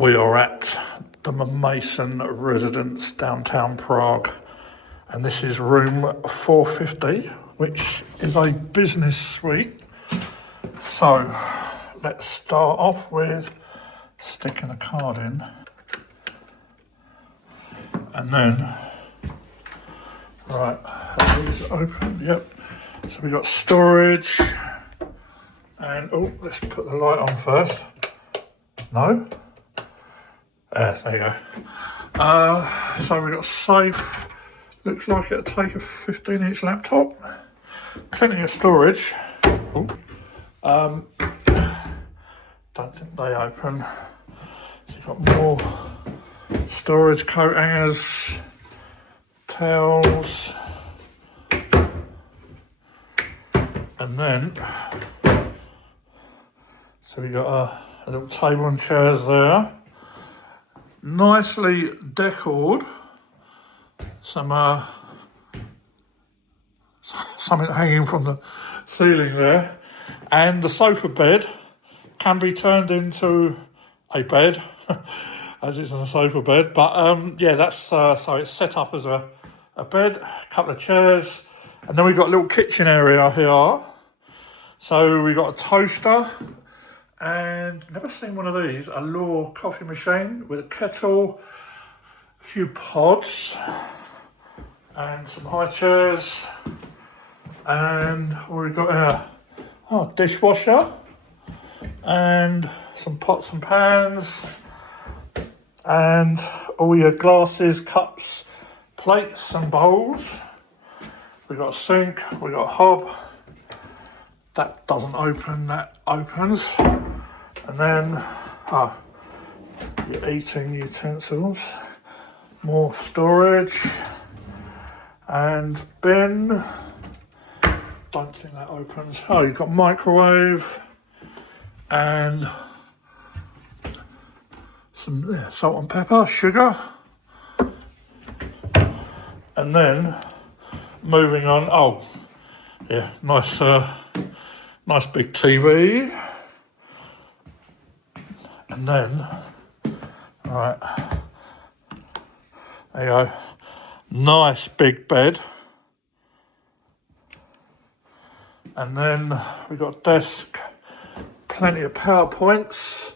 We are at the Mamaison residence, downtown Prague, and this is room 450, which is a business suite. So let's start off with sticking a card in, and then, right, are these open? Yep. So we've got storage, and oh, let's put the light on first. No? There you go. So we've got safe. Looks like it'll take a 15-inch laptop. Plenty of storage. Oh. Don't think they open. So you've got more storage, coat hangers, towels, and then so we got a little table and chairs there. Nicely decored. Some something hanging from the ceiling there, and the sofa bed can be turned into a bed, as it's a sofa bed. But yeah, that's so it's set up as a bed, a couple of chairs, and then we've got a little kitchen area here. So we've got a toaster, and never seen one of these, a Law coffee machine with a kettle, a few pods, and some high chairs, and what we've got here, oh, dishwasher, and some pots and pans, and all your glasses, cups, plates and bowls. We've got a sink, we've got a hob, that doesn't open, that opens, and then your eating utensils, more storage, and bin, don't think that opens. Oh, you've got microwave, and some salt and pepper, sugar, and then moving on, oh yeah, nice big TV, and then, right, there you go, nice big bed, and then we've got a desk, plenty of PowerPoints.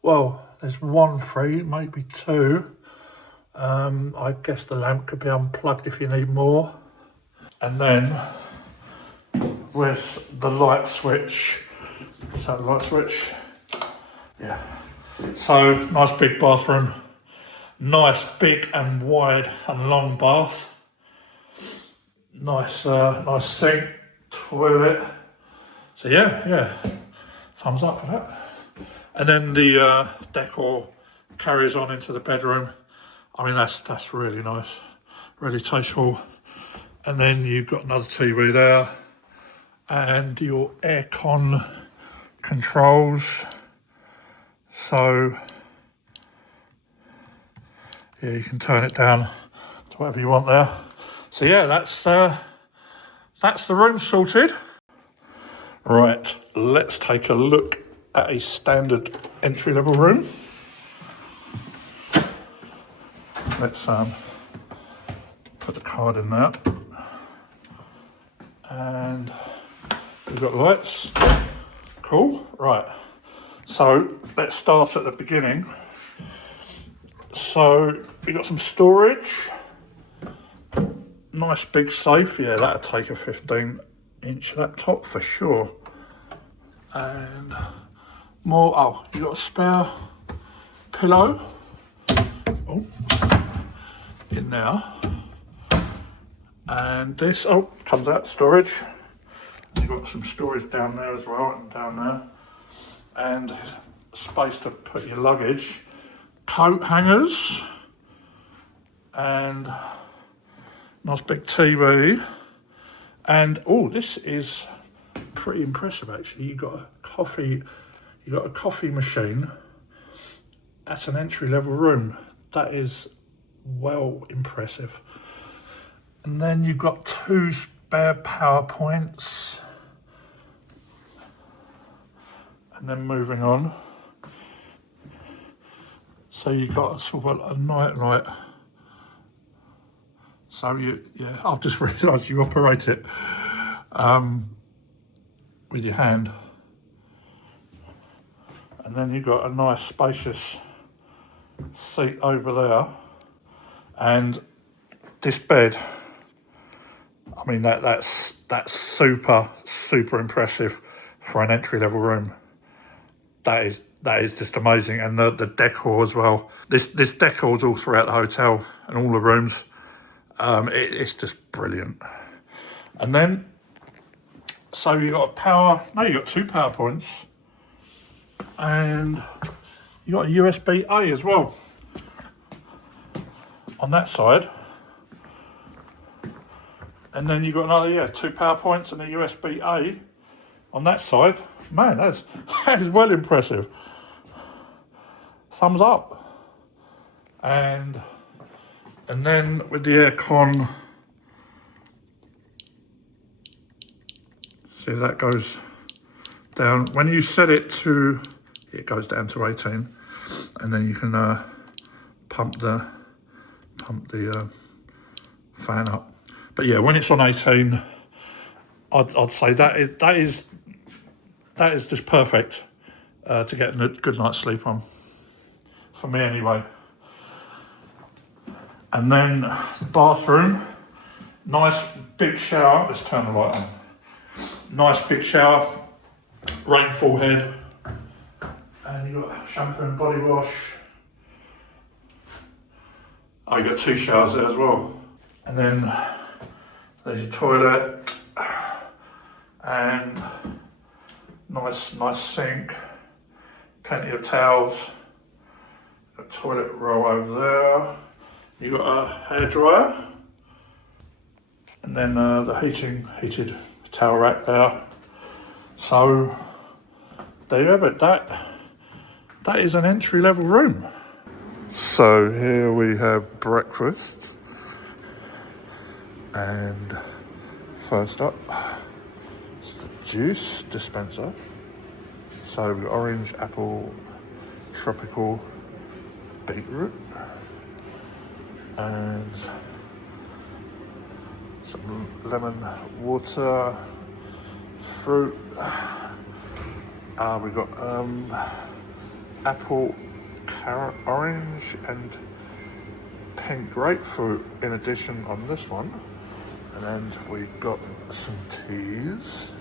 Well, there's one free, maybe two. I guess the lamp could be unplugged if you need more. And then with the light switch, is that the light switch? Yeah. So nice big bathroom, nice big and wide and long bath, nice sink, toilet. So yeah, thumbs up for that. And then the decor carries on into the bedroom. I mean, that's really nice, really tasteful. And then you've got another TV there, and your aircon controls. So yeah, you can turn it down to whatever you want there. So yeah, that's the room sorted. Right, let's take a look at a standard entry-level room. Let's put the card in there, and we've got lights. Cool. Right. So let's start at the beginning. So we've got some storage. Nice big safe. Yeah, that'll take a 15-inch laptop for sure. And more. Oh, you got a spare pillow. Oh, in there. And this, oh, comes out storage. You've got some storage down there as well, and down there. And space to put your luggage. Coat hangers. And nice big TV. And oh, this is pretty impressive actually. You got a coffee machine at an entry-level room. That is well impressive. And then you've got two spare PowerPoints. And then moving on, So you got a sort of a night light. So yeah, I've just realised you operate it with your hand. And then you've got a nice spacious seat over there. And this bed, I mean, that's super impressive for an entry-level room. That is just amazing. And the decor as well. This decor's all throughout the hotel and all the rooms. It's just brilliant. And then, so you got you got 2 power points, and you got a USB-A as well on that side. And then you got another 2 power points and a USB-A on that side. Man, that is well impressive. Thumbs up. And then with the aircon, see if that goes down. When you set it to, it goes down to 18, and then you can pump the fan up. But yeah, when it's on 18, I'd say that is just perfect to get a good night's sleep on, for me anyway. And then the bathroom, nice big shower. Let's turn the light on. Nice big shower, rainfall head, and you got shampoo and body wash. Oh, you got 2 showers there as well. And then there's your toilet, and nice sink, plenty of towels. Got a toilet roll over there. You got a hairdryer, and then the heated towel rack there. So there you have it. That is an entry-level room. So here we have breakfast, and first up, it's the juice dispenser. So we've got orange, apple, tropical, beetroot, and some lemon water, fruit. We've got apple, carrot, orange, and pink grapefruit in addition on this one. And then we've got some teas,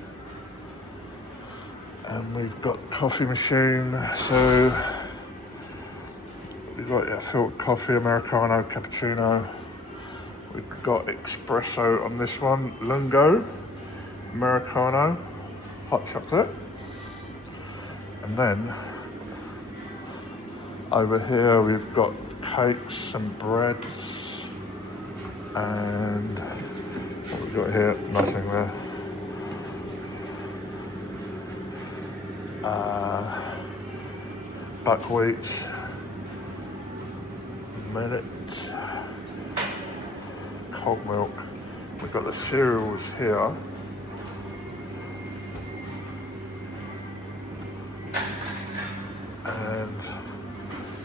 and we've got the coffee machine. So we've got filtered coffee, Americano, cappuccino. We've got espresso on this one, lungo, Americano, hot chocolate. And then over here we've got cakes and breads, and what we've got here, nothing there. Buckwheat, millet, cold milk. We've got the cereals here. And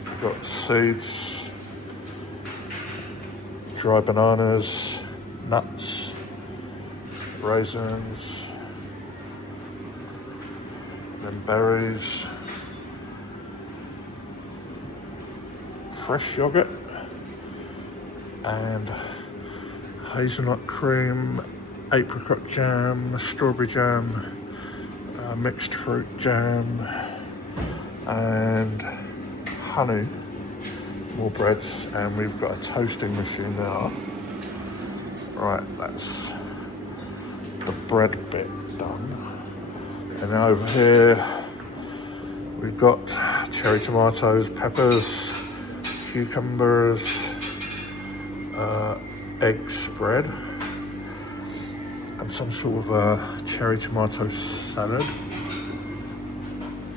we've got seeds, dry bananas, nuts, raisins, then berries, fresh yogurt, and hazelnut cream, apricot jam, strawberry jam, mixed fruit jam, and honey, more breads, and we've got a toasting machine there. Right, that's the bread bit done. And then over here, we've got cherry tomatoes, peppers, cucumbers, egg spread, and some sort of cherry tomato salad.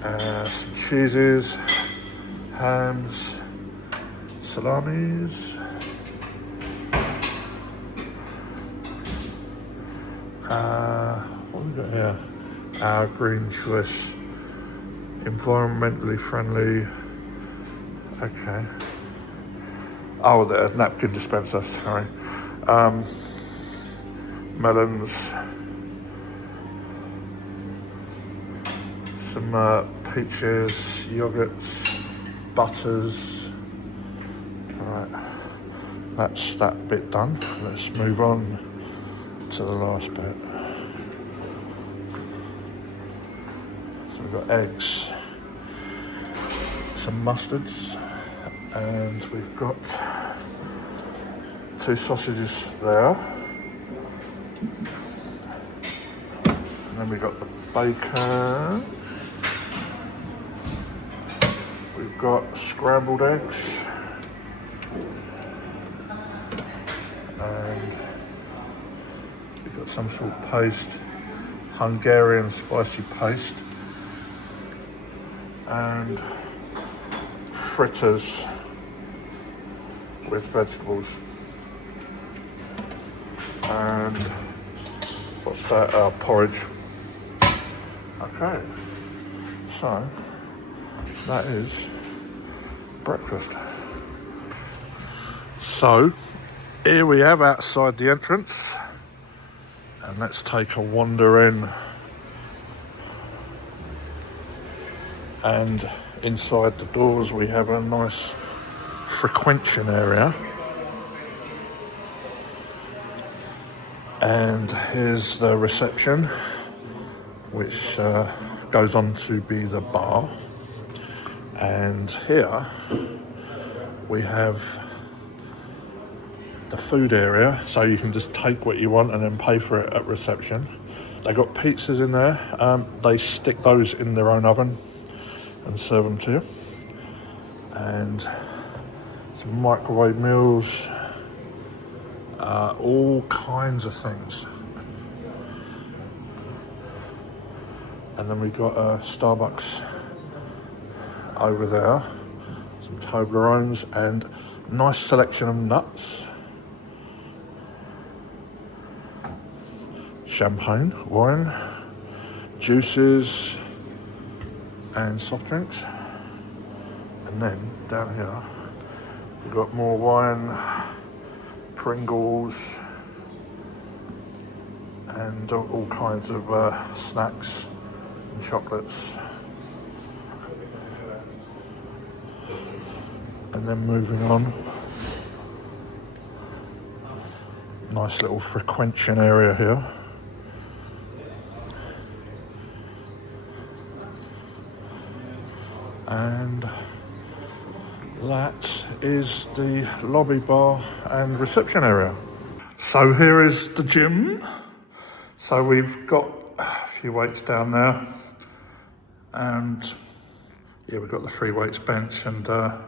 Some cheeses, hams, salamis, what have we got here? Our green choice, environmentally friendly Okay. Oh, the napkin dispenser, sorry. Melons. Some peaches, yogurts, butters. Right, that's that bit done. Let's move on to the last bit. So we've got eggs, some mustards, and we've got 2 sausages there. And then we've got the bacon. We've got scrambled eggs. And we've got some sort of paste, Hungarian spicy paste. And fritters with vegetables. And what's that? Porridge. Okay, so that is breakfast. So here we have outside the entrance, and let's take a wander in. And inside the doors we have a nice frequentation area. And here's the reception, which goes on to be the bar. And here we have the food area, so you can just take what you want and then pay for it at reception. They got pizzas in there. They stick those in their own oven and serve them to you. And some microwave meals, all kinds of things. And then we got a Starbucks over there, some Toblerones, and a nice selection of nuts, champagne, wine, juices, and soft drinks. And then down here we've got more wine, Pringles, and all kinds of snacks and chocolates. And then moving on, nice little frequentation area here. And that is the lobby bar and reception area. So here is the gym. So we've got a few weights down there, and yeah, we've got the free weights bench and a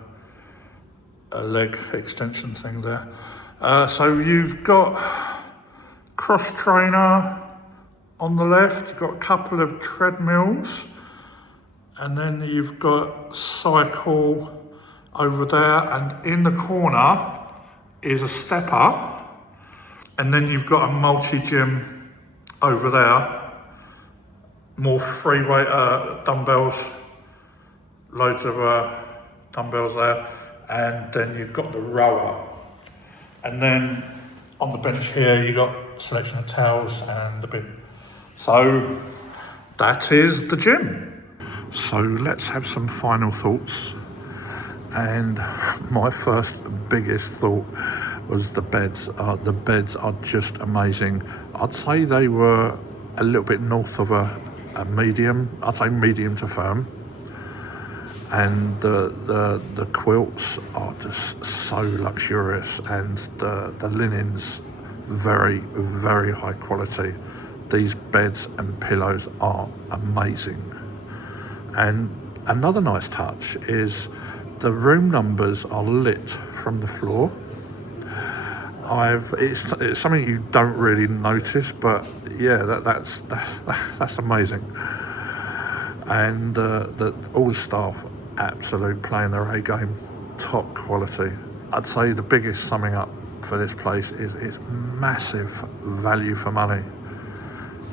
leg extension thing there. So you've got cross trainer on the left, you've got a couple of treadmills, and then you've got cycle over there, and in the corner is a stepper, and then you've got a multi-gym over there, more free weight dumbbells, loads of dumbbells there, and then you've got the rower. And then on the bench here you've got a selection of towels and the bin. So that is the gym. So let's have some final thoughts. And my first biggest thought was the beds. The beds are just amazing. I'd say they were a little bit north of a medium. I'd say medium to firm. And the quilts are just so luxurious, and the linens very, very high quality. These beds and pillows are amazing. And another nice touch is the room numbers are lit from the floor. It's something you don't really notice, but yeah, that's amazing. And all the staff absolute playing their A game, top quality. I'd say the biggest summing up for this place is massive value for money.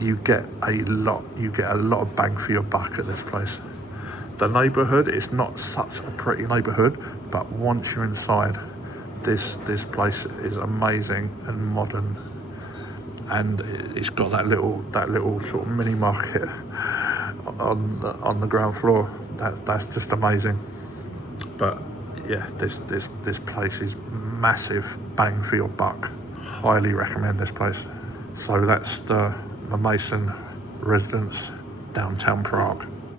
You get a lot of bang for your buck at this place. the neighbourhood, it's not such a pretty neighbourhood, but once you're inside, this place is amazing and modern, and it's got that little sort of mini market on the ground floor. That's just amazing. But yeah, this place is massive bang for your buck. Highly recommend this place. So that's the Mamaison residence, downtown Prague.